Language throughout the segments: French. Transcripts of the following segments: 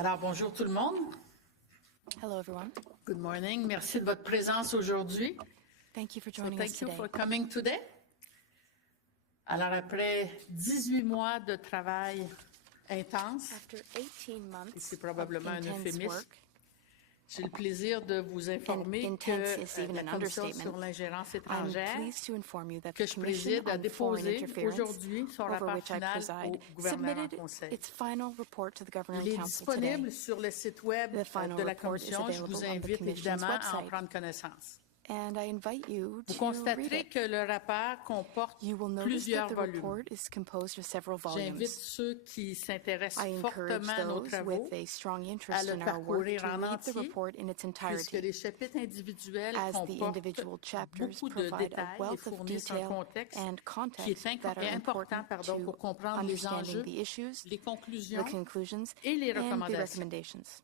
Alors, bonjour tout le monde. Hello, everyone. Good morning. Merci de votre présence aujourd'hui. Thank you for So joining us thank you today. for coming today. Alors, après 18 mois de travail intense, After 18 months et c'est of probablement un intense euphémisme, work, j'ai le plaisir de vous informer And que intense is even la an Commission understatement. sur l'ingérence I'm étrangère pleased to inform you that que the je Commission préside a on Foreign déposé Interference, aujourd'hui son over rapport which I final preside, au gouverneur en submitted conseil. its final report to the Governor Il and est Council disponible today. sur le site web The final de la report is Commission. Je vous available on the invite Commission's évidemment à en website. prendre connaissance. And I invite you Vous to read constaterez it. que le rapport comporte You will notice plusieurs that the volumes. report is composed of several J'invite volumes. ceux qui s'intéressent I encourage fortement à nos those travaux with a strong à interest le in our work parcourir to en read the entier, report in its puisque entirety, les chapitres individuels as the comportent individual chapters beaucoup de provide a détails et wealth of fournissent un detail contexte and qui context est that are important important pour to comprendre les understanding enjeux, the issues, les the conclusions conclusions, et les and the recommandations. recommendations.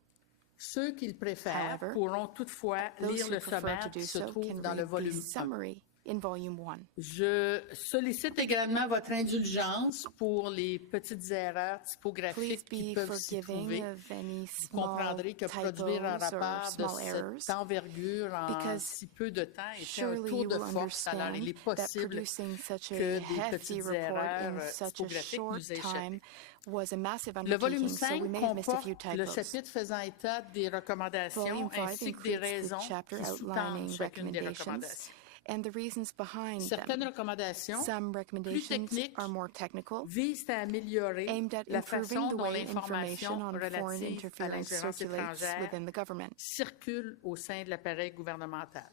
Ceux qui le préfèrent However, pourront toutefois Those lire who le prefer to sommaire do qui se so trouve can dans le read the volume 1. summary in Volume 1. Je sollicite également votre indulgence pour les petites erreurs Please typographiques qui be peuvent s'y trouver. forgiving of any Vous small comprendrez que produire un typos or rapport de small errors, cette envergure en because si peu de temps était un surely tour you de will force. Alors, il understand est that possible producing such que a des hefty petites report erreurs in such a typographiques short nous échappent. time was a massive Le volume undertaking, so we 5 may have missed a comporte few le typos. chapitre faisant état des recommandations Volume 5 ainsi que des includes the raisons chapter qui sous-tendent outlining chacune des recommendations recommandations. and the reasons behind Certaines them. recommandations Some plus recommendations techniques are more technical, visent à améliorer aimed at la improving façon the dont way l'information information on foreign relative à interference l'ingérence circulates étrangère within the government. circule au sein de l'appareil gouvernemental,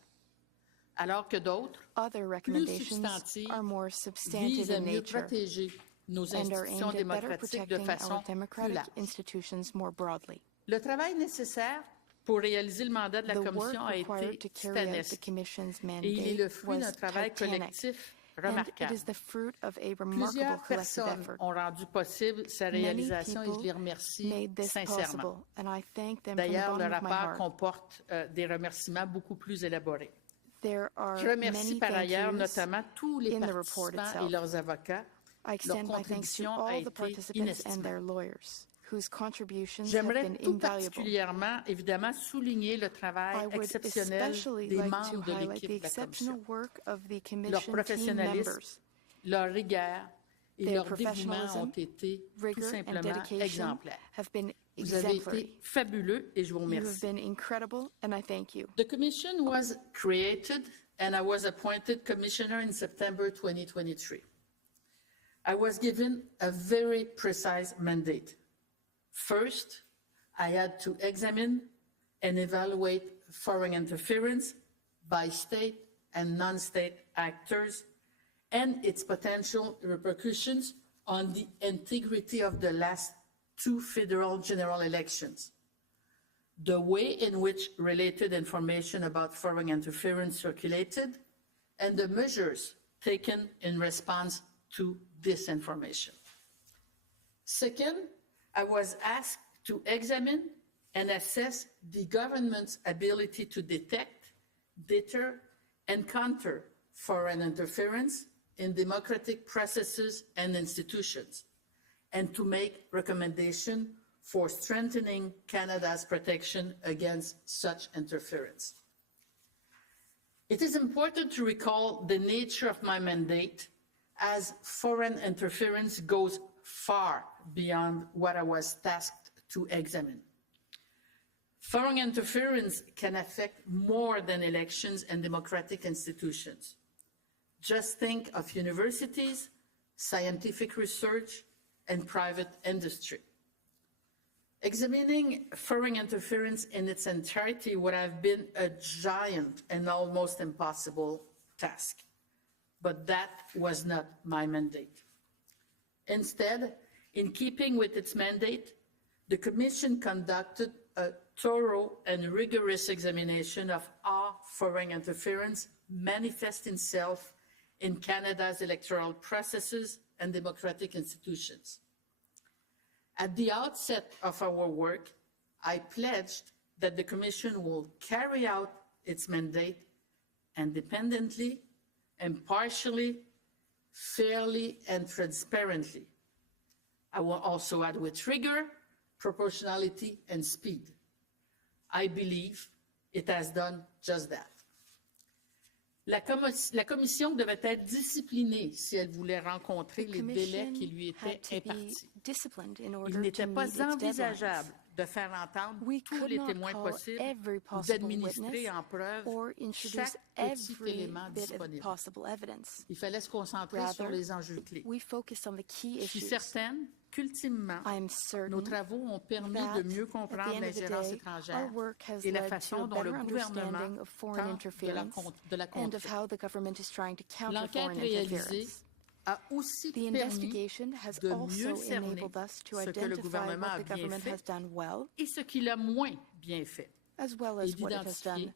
alors que d'autres, Other plus recommendations substantives, are more visent substantive à in mieux nature protéger nos and are institutions aimed at better démocratiques de protecting façon our plus democratic large. institutions more broadly. Le travail nécessaire pour réaliser le mandat de la The work Commission a required été to carry out the titanesque Commission's et il est le mandate fruit d'un was travail titanic, collectif and it remarquable. is the fruit of a remarkable Plusieurs collective personnes effort. ont rendu possible sa Many réalisation et je people les remercie made this sincèrement. possible, and I thank them from the D'ailleurs, le bottom of my rapport heart. comporte des remerciements beaucoup plus élaborés. There are Je remercie many par thank ailleurs yous notamment tous les in the report participants et itself. leurs avocats. I Leur extend my thanks to contribution a all the été participants and inestimable. their lawyers, whose contributions have J'aimerais been tout invaluable. particulièrement, évidemment, souligner le I travail would exceptionnel especially des like to membres de highlight the l'équipe de la exceptional Commission. work of the Leur Commission team professionnalisme, members. leur rigueur et Their leur dévouement professionalism, ont été tout rigor, and simplement dedication exemplaires. have been Vous avez été exemplary. fabuleux et je vous You have remercie. been incredible, and I thank you. The Commission was created and I was appointed Commissioner in September 2023. I was given a very precise mandate. First, I had to examine and evaluate foreign interference by state and non-state actors and its potential repercussions on the integrity of the last two federal general elections, the way in which related information about foreign interference circulated, and the measures taken in response to this information. Second, I was asked to examine and assess the government's ability to detect, deter, and counter foreign interference in democratic processes and institutions, and to make recommendations for strengthening Canada's protection against such interference. It is important to recall the nature of my mandate, as foreign interference goes far beyond what I was tasked to examine. Foreign interference can affect more than elections and democratic institutions. Just think of universities, scientific research, and private industry. Examining foreign interference in its entirety would have been a giant and almost impossible task. But that was not my mandate. Instead, in keeping with its mandate, the Commission conducted a thorough and rigorous examination of how foreign interference manifests itself in Canada's electoral processes and democratic institutions. At the outset of our work, I pledged that the Commission will carry out its mandate independently, impartially, fairly, and transparently. I will also add with rigor, proportionality, and speed. I believe it has done just that. La commission devait être disciplinée si elle voulait rencontrer les délais qui lui étaient impartis. Il n'était pas envisageable de faire entendre tous les témoins possibles ou d'administrer en preuve chaque petit élément disponible. Il fallait se concentrer sur les enjeux clés. Je suis certaine qu'ultimement, nos travaux ont permis de mieux comprendre l'ingérence étrangère et la façon dont le gouvernement tente de la contrer. L'enquête réalisée a aussi permis de mieux cerner ce que le gouvernement a bien fait et ce qu'il a moins bien fait, et d'identifier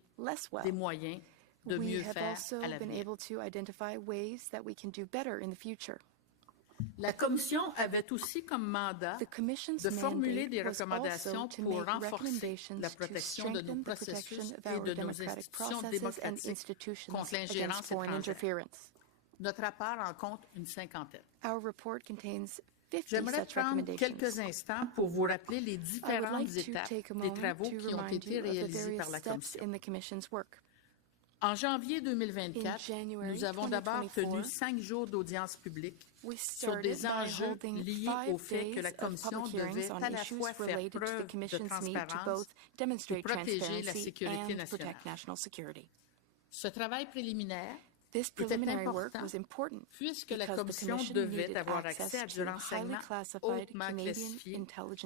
des moyens de mieux faire à l'avenir. La Commission avait aussi comme mandat de formuler des recommandations pour renforcer la protection de nos processus et de nos institutions démocratiques contre l'ingérence étrangère. Notre rapport en compte une cinquantaine. J'aimerais prendre quelques instants pour vous rappeler les différentes étapes des travaux qui ont été réalisés par la Commission. En janvier 2024, nous avons d'abord tenu 5 jours d'audience publique sur des enjeux liés au fait que la Commission devait à la fois faire preuve de transparence et protéger la sécurité nationale. Ce travail préliminaire était important puisque la Commission devait avoir accès à du renseignement hautement classifié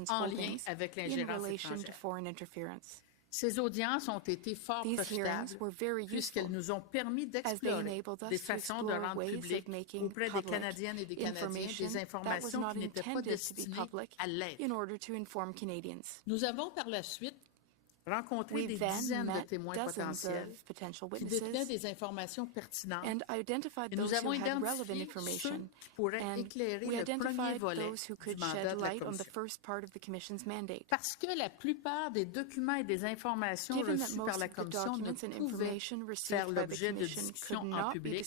en lien avec l'ingérence étrangère. Ces audiences ont été fort profitables puisqu'elles nous ont permis d'explorer des façons de rendre publiques auprès des Canadiennes et des Canadiens des informations qui n'étaient pas destinées à l'être. Nous avons par la suite rencontré des dizaines de témoins potentiels qui détenaient des informations pertinentes et nous avons identifié ceux qui pourraient éclairer le premier volet du mandat de la Commission. Parce que la plupart des documents et des informations reçues par la Commission ne pouvaient faire l'objet de discussions en public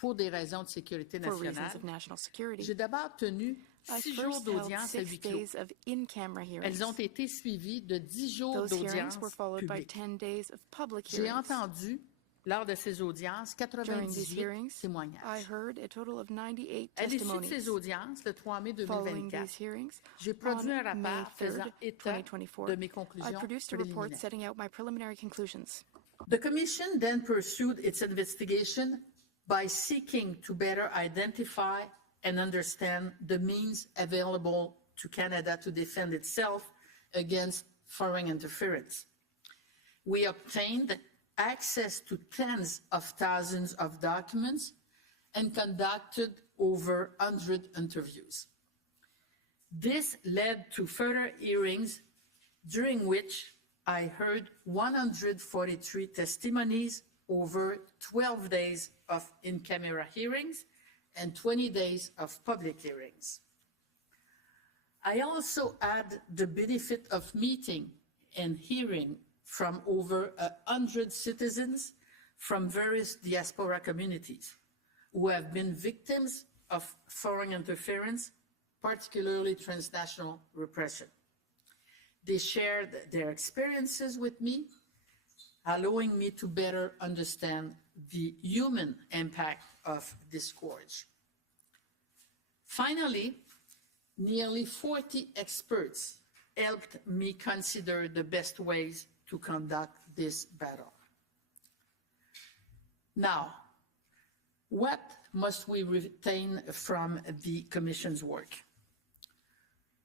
pour des raisons de sécurité nationale, j'ai d'abord tenu 6 jours d'audience à huis clos. Elles ont été suivies de 10 jours d'audience publique. J'ai entendu, lors de ces audiences, 98 témoignages. À l'issue de ces audiences, le 3 mai 2024, j'ai produit un rapport faisant état de mes conclusions préliminaires. The Commission then pursued its investigation by seeking to better identify and understand the means available to Canada to defend itself against foreign interference. We obtained access to tens of thousands of documents and conducted over 100 interviews. This led to further hearings during which I heard 143 testimonies over 12 days of in-camera hearings and 20 days of public hearings. I also had the benefit of meeting and hearing from over 100 citizens from various diaspora communities who have been victims of foreign interference, particularly transnational repression. They shared their experiences with me, allowing me to better understand the human impact of this scourge. Finally, nearly 40 experts helped me consider the best ways to conduct this battle. Now, what must we retain from the Commission's work?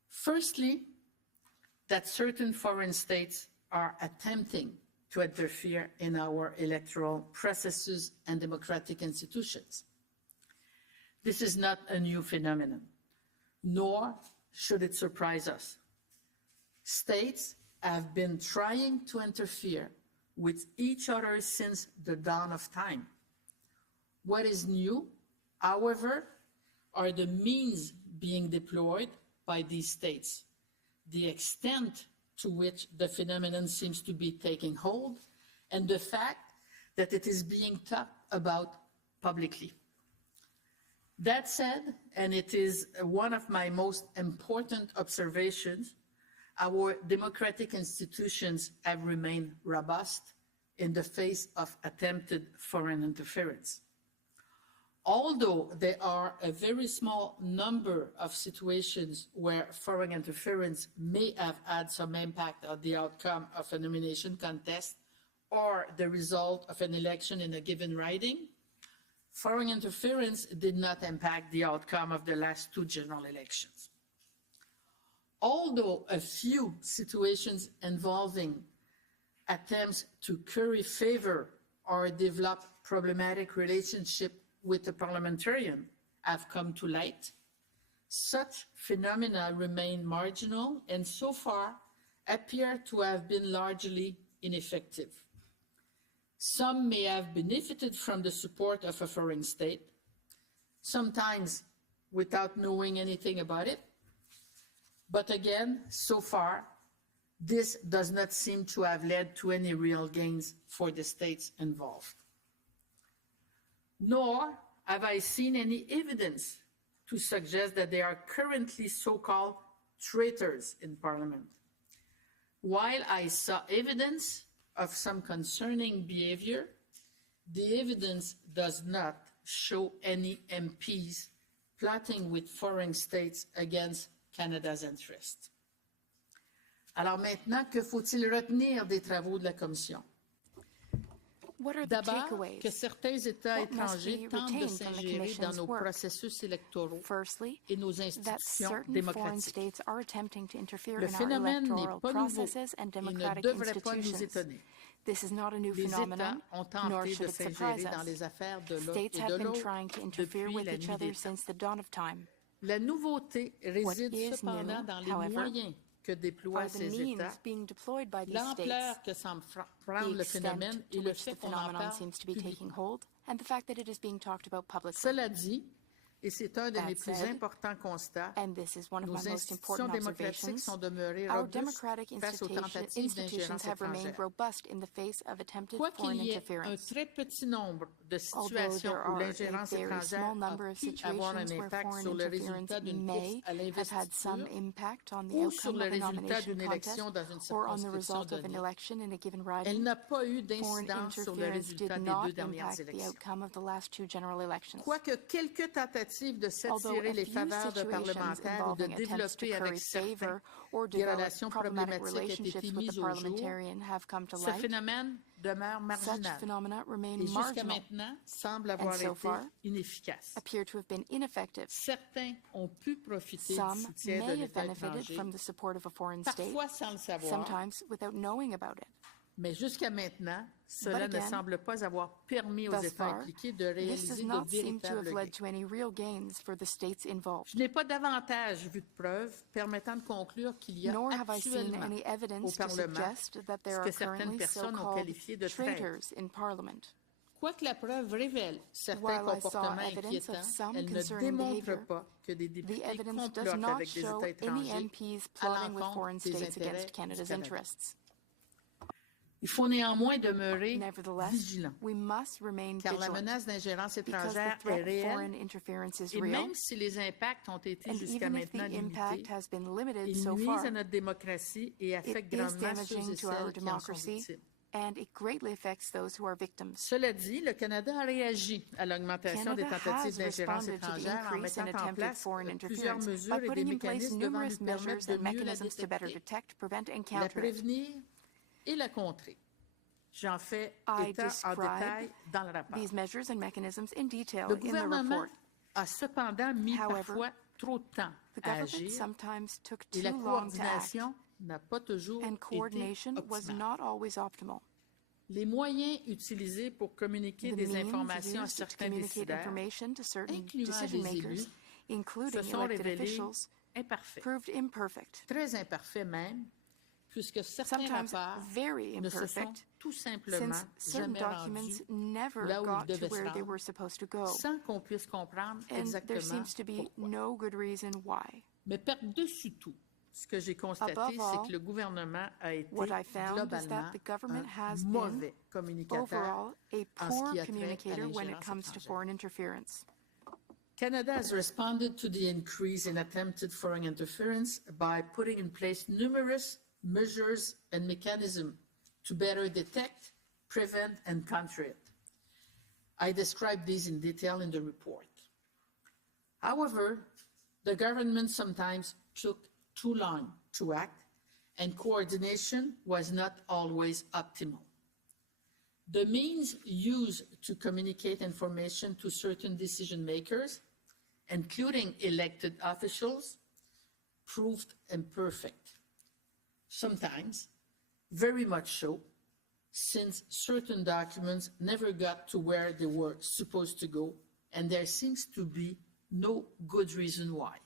Firstly, that certain foreign states are attempting to interfere in our electoral processes and democratic institutions. This is not a new phenomenon, nor should it surprise us. States have been trying to interfere with each other since the dawn of time. What is new, however, are the means being deployed by these states, the extent to which the phenomenon seems to be taking hold, and the fact that it is being talked about publicly. That said, and it is one of my most important observations, our democratic institutions have remained robust in the face of attempted foreign interference. Although there are a very small number of situations where foreign interference may have had some impact on the outcome of a nomination contest or the result of an election in a given riding, foreign interference did not impact the outcome of the last two general elections. Although a few situations involving attempts to curry favor or develop problematic relationship with a parliamentarian have come to light, such phenomena remain marginal and so far appear to have been largely ineffective. Some may have benefited from the support of a foreign state, sometimes without knowing anything about it. But again, so far, this does not seem to have led to any real gains for the states involved. Nor have I seen any evidence to suggest that there are currently so-called traitors in Parliament. While I saw evidence of some concerning behavior, the evidence does not show any MPs plotting with foreign states against Canada's interests. Alors maintenant, que faut-il retenir des travaux de la Commission? What are the D'abord, takeaways? que certains États What must étrangers be tentent de retained from the s'ingérer dans Commission's nos work? processus électoraux Firstly, et nos that institutions certain foreign démocratiques. states are attempting to interfere Le in our phénomène n'est electoral pas nouveau processes and et ne democratic devrait pas nous institutions. étonner. This is not a new Les États phenomenon, ont nor tenté should de it surprise s'ingérer dans us. les affaires de l'un States et have de been l'autre trying to interfere depuis with la each nuit other des temps. since the dawn of time. La nouveauté réside is cependant new, dans les however, moyens que déploient Are the ces means États, being deployed by these l'ampleur states, que semble the prendre le extent phénomène to et le which the fait qu'on en phenomenon parle seems to be taking publiquement. hold, and the fact that it is being talked about publicly. Cela dit, et c'est un de That mes plus said, importants constats, And this is one of nos my most institutions important démocratiques observations, sont demeurées our robustes democratic face aux tentatives institutions d'ingérence have remained étrangère. robust in the face of attempted Quoi qu'il foreign y ait un interference. très petit nombre de Although situations there où are a l'ingérence very étrangère small a number of pu avoir un situations where impact foreign sur le interference résultat d'une course may à have had some l'investiture impact on the ou sur outcome le of a résultat nomination d'une contest élection dans une or on the circonscription result of an donnée, election in a given elle riding, n'a pas eu foreign d'incidence sur le interference did résultat des not deux dernières impact the élections. outcome of the last two general elections. Quoique quelques tentatives de Although s'attirer a les few faveurs de situations parlementaires ou de involving attempts to développer curry avec certains favor or des develop relations problematic problématiques aient été relationships with the mises au jour, parliamentarian have come to ce light, phénomène demeure such marginal phenomena remain et jusqu'à marginal, maintenant semble avoir so été far, inefficace. appear to have been ineffective. Certains ont pu profiter du Some soutien de may have l'État benefited étranger, from the support of a foreign state, parfois sans le savoir, sometimes without knowing about it. mais jusqu'à maintenant, cela ne again, semble pas avoir permis aux Thus États far, impliqués de this does réaliser de not seem to have véritables led gains. to any real gains for the states involved. Je n'ai pas davantage vu de preuves permettant de conclure qu'il y a Nor have I seen actuellement any au evidence to Parlement suggest that there ce are que certaines currently personnes ont so-called qualifié de traîtres. traitors in Parliament. Quoique la preuve révèle certains While I saw comportements evidence of inquiétants, some elle ne concerning démontre behavior, pas que des The députés evidence does complotent not avec des show États any étrangers MPs à plotting with l'encontre foreign des states intérêts against du Canada's Canada. interests. Il faut néanmoins demeurer Nevertheless, vigilant, we must remain car la vigilant menace d'ingérence because the étrangère est threat of réelle foreign interference is et real, même si les impacts ont été and jusqu'à even if the maintenant impact limités, has been limited ils so nuisent far, à notre démocratie et it affectent is grandement ceux damaging et to our celles qui en sont democracy, victimes. and it greatly affects those who are victims. Cela dit, le Canada a réagi à l'augmentation des Canada tentatives has d'ingérence responded to the étrangère en increase in mettant en attempted place foreign plusieurs interference by mesures et des putting in place mécanismes devant numerous lui measures permettre de and mieux la mechanisms to better détecter, detect, prevent, and la counter it. prévenir et la contrer. J'en fais I état en describe détail dans le rapport. These measures and mechanisms in detail Le in the gouvernement report. a cependant mis However, parfois trop de temps The à government agir sometimes took et too la long to act, coordination n'a pas toujours and été coordination was optimale. not always optimal. Les moyens utilisés pour communiquer The des means informations à used to certains communicate décideurs, information to certain incluant decision les makers, élus, including se sont elected révélés officials, imparfaits, proved imperfect, très imparfaits même, puisque certains sometimes rapports very ne se sont imperfect, tout simplement since certain jamais documents rendus never là où ils got to devaient se where they rendre, were supposed to go, sans qu'on puisse comprendre and there exactement seems to be pourquoi. no good reason why. Mais par-dessus tout, ce que j'ai constaté, Above c'est all, que le gouvernement a été what I found is globalement that the government un has been, mauvais communicateur overall, a en ce poor qui a trait à communicator when it l'ingérence comes to étrangère. foreign interference. Canada has responded to the increase in attempted foreign interference by putting in place numerous measures and mechanisms to better detect, prevent, and counter it. I describe these in detail in the report. However, the government sometimes took too long to act, and coordination was not always optimal. The means used to communicate information to certain decision makers, including elected officials, proved imperfect. Sometimes, very much so, since certain documents never got to where they were supposed to go, and there seems to be no good reason why.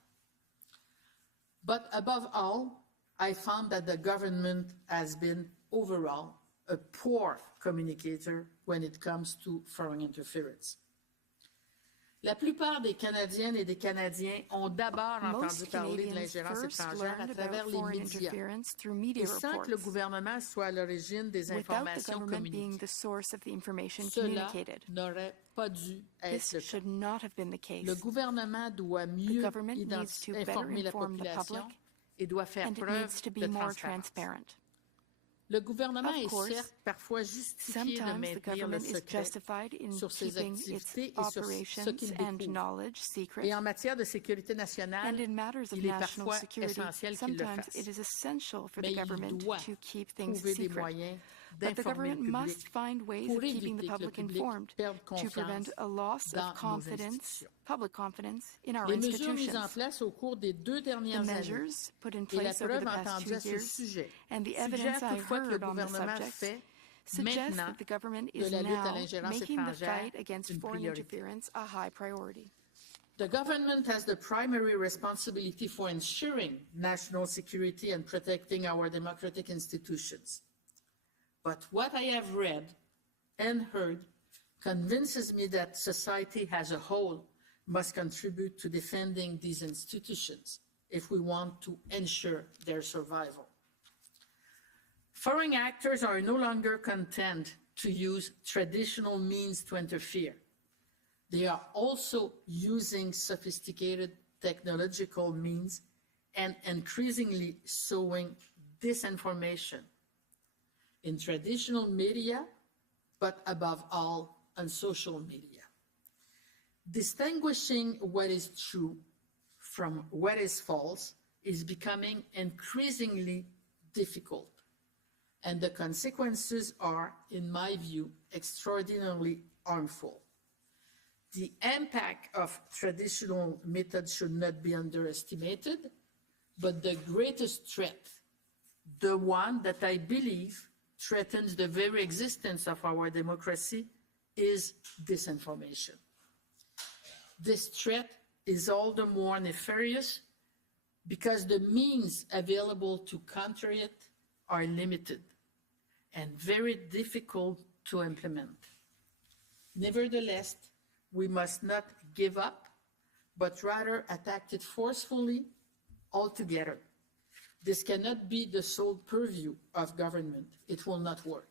But above all, I found that the government has been overall a poor communicator when it comes to foreign interference. La plupart des Canadiennes et des Canadiens ont d'abord entendu Most parler de Canadians l'ingérence first étrangère à learned travers about les foreign médias, interference through media et sans que le reports, gouvernement soit à l'origine des without the informations government being communiquées. the source of the information Cela communicated. n'aurait pas dû être This le cas. should not have been the case. Le gouvernement doit The mieux government needs to better informer la inform the population public, et doit faire and it preuve needs to be de more transparence. transparent. Le gouvernement Of est course, certes parfois justifié de Sometimes the maintenir le government is secret justified in sur ses keeping its activités et sur ce operations qu'il and découvre. knowledge secret. Et en matière de sécurité nationale, And in matters of il est national parfois security, essentiel qu'il le sometimes fasse. it is essential for Mais the il government doit to keep things trouver des secret. moyens But the d'informer government le public must find ways pour of keeping the éviter que le public public informed perde to confiance prevent a loss dans of nos confidence, institutions. public confidence in our Les mesures mises en institutions. place au cours des 2 The dernières années measures put in et la place over preuve the past entendue 2 à ce years sujet and the suggèrent evidence I toutefois que le heard on the gouvernement subject fait suggests maintenant that the government de is la lutte à now l'ingérence making the étrangère fight against une foreign priorité. interference a high priority. The government has the primary responsibility for ensuring national security and protecting our democratic institutions. But what I have read and heard convinces me that society as a whole must contribute to defending these institutions if we want to ensure their survival. Foreign actors are no longer content to use traditional means to interfere. They are also using sophisticated technological means and increasingly sowing disinformation in traditional media, but above all, on social media. Distinguishing what is true from what is false is becoming increasingly difficult, and the consequences are, in my view, extraordinarily harmful. The impact of traditional methods should not be underestimated, but the greatest threat, the one that I believe threatens the very existence of our democracy, is disinformation. This threat is all the more nefarious because the means available to counter it are limited and very difficult to implement. Nevertheless, we must not give up, but rather attack it forcefully altogether. This cannot be the sole purview of government. It will not work.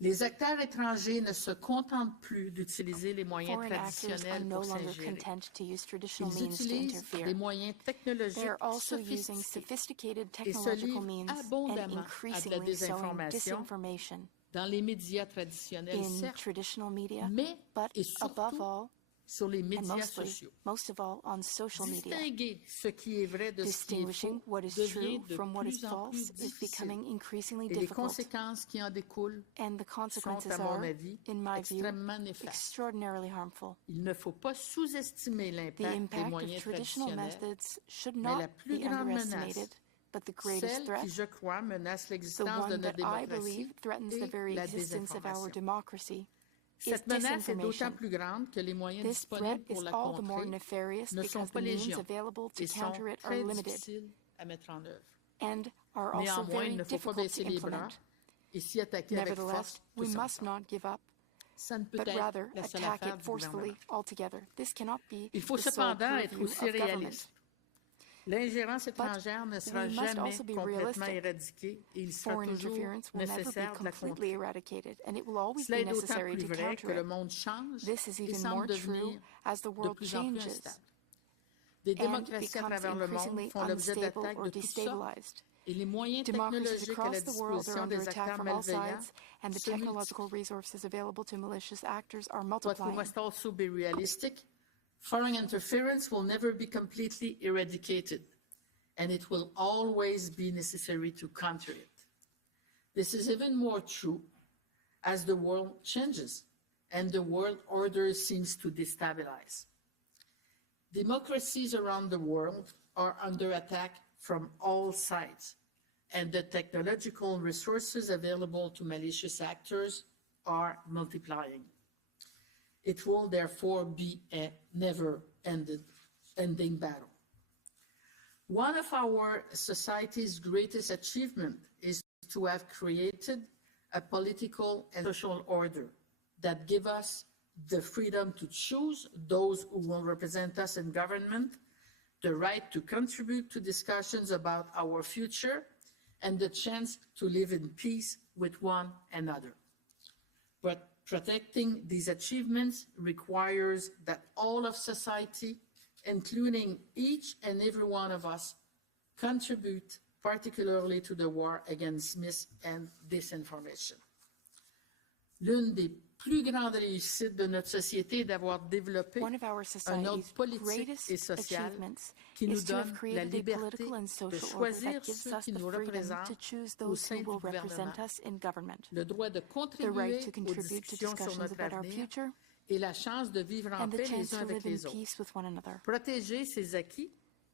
Les acteurs étrangers ne se contentent plus d'utiliser les moyens Foreign actors are traditionnels no pour longer s'ingérer. content to use traditional Ils means to utilisent interfere. des moyens They technologiques are also using sophistiqués sophisticated et se technological livrent means and abondamment à de la increasingly sowing désinformation disinformation dans les médias traditionnels, in certes, traditional media, mais but et above surtout all, sur les and médias mostly, sociaux. most of all, on social media. Distinguer ce qui est vrai de ce qui est Distinguishing faux what is devient true de from what is plus en plus false is difficile. becoming increasingly Et les difficult, conséquences qui en découlent and the sont, consequences à mon are, avis, in my view, extrêmement néfastes. extraordinarily harmful. Il ne faut pas sous-estimer The l'impact des impact moyens of traditional traditionnels, methods should mais la not plus be grande menace, underestimated, but the greatest celle threat, qui, je crois, menace the l'existence de one notre that I démocratie believe threatens the et very la existence of our désinformation. democracy, is Cette menace est d'autant disinformation. plus grande que les moyens This threat disponibles pour is la all the more contrer nefarious ne sont because the pas means légion available to et sont counter it are très limited difficiles à mettre en œuvre. and are also Néanmoins, very il ne faut pas difficult to baisser les bras implement. et s'y attaquer avec Nevertheless, force we tous must ensemble. not give up, Ça ne peut but être rather la seule attack affaire it du forcefully gouvernement. altogether. This cannot be Il faut the sole cependant être purview aussi of government. réaliste. L'ingérence étrangère ne sera we must jamais also be complètement realistic. éradiquée et il sera Foreign toujours interference will never be nécessaire de la completely contrer. eradicated, and it will always Cela be est d'autant necessary plus to vrai counter que le it. monde change This is et even semble more devenir true as the de world plus en plus changes instable. Des and démocraties à becomes travers le monde increasingly font l'objet unstable d'attaques or de toutes sortes destabilized. et les moyens Democracies technologiques à la across the world are disposition under des attack acteurs from all malveillants sides, and the se multiplient. technological resources available to malicious actors are But we multiplying. must also be realistic. Foreign interference will never be completely eradicated, and it will always be necessary to counter it. This is even more true as the world changes and the world order seems to destabilize. Democracies around the world are under attack from all sides, and the technological resources available to malicious actors are multiplying. It will therefore be a never-ending battle. One of our society's greatest achievements is to have created a political and social order that give us the freedom to choose those who will represent us in government, the right to contribute to discussions about our future, and the chance to live in peace with one another. But protecting these achievements requires that all of society, including each and every one of us, contribute particularly to the war against mis- and disinformation. L'une des plus grandes réussites de notre société est d'avoir développé One of our un ordre society's politique greatest et social achievements qui nous is to have donne la created a liberté political and de social order choisir that gives ceux us qui the nous freedom to représentent choose au those sein who du will gouvernement, represent us in government, le droit de the contribuer right to aux contribute to discussions sur discussions notre about our avenir future, et la chance de vivre en and the paix chance les uns to avec live in les autres. peace with one another. Protéger ces acquis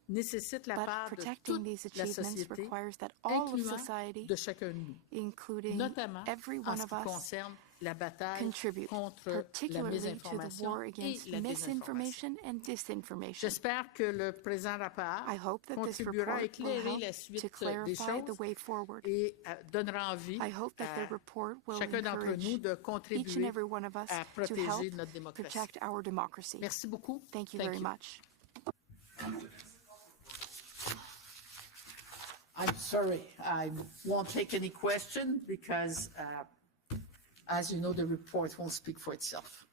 nécessite la But part de protecting toute these la achievements société, requires that all of incluant society, de chacun de nous, including notamment every en one ce of qui us, concerne la bataille contribute, contre la particularly to the mésinformation war et against la désinformation. misinformation and disinformation. J'espère que le présent rapport I hope that this contribuera à report will écairer help la to suite des clarify the choses way forward. et donnera envie I hope that à the report will chacun d'entre encourage nous de each and contribuer every one of us à to help protéger notre démocratie. protect our democracy. Merci beaucoup. Thank you very much. I'm sorry, I won't take any question because, as you know, the report won't speak for itself.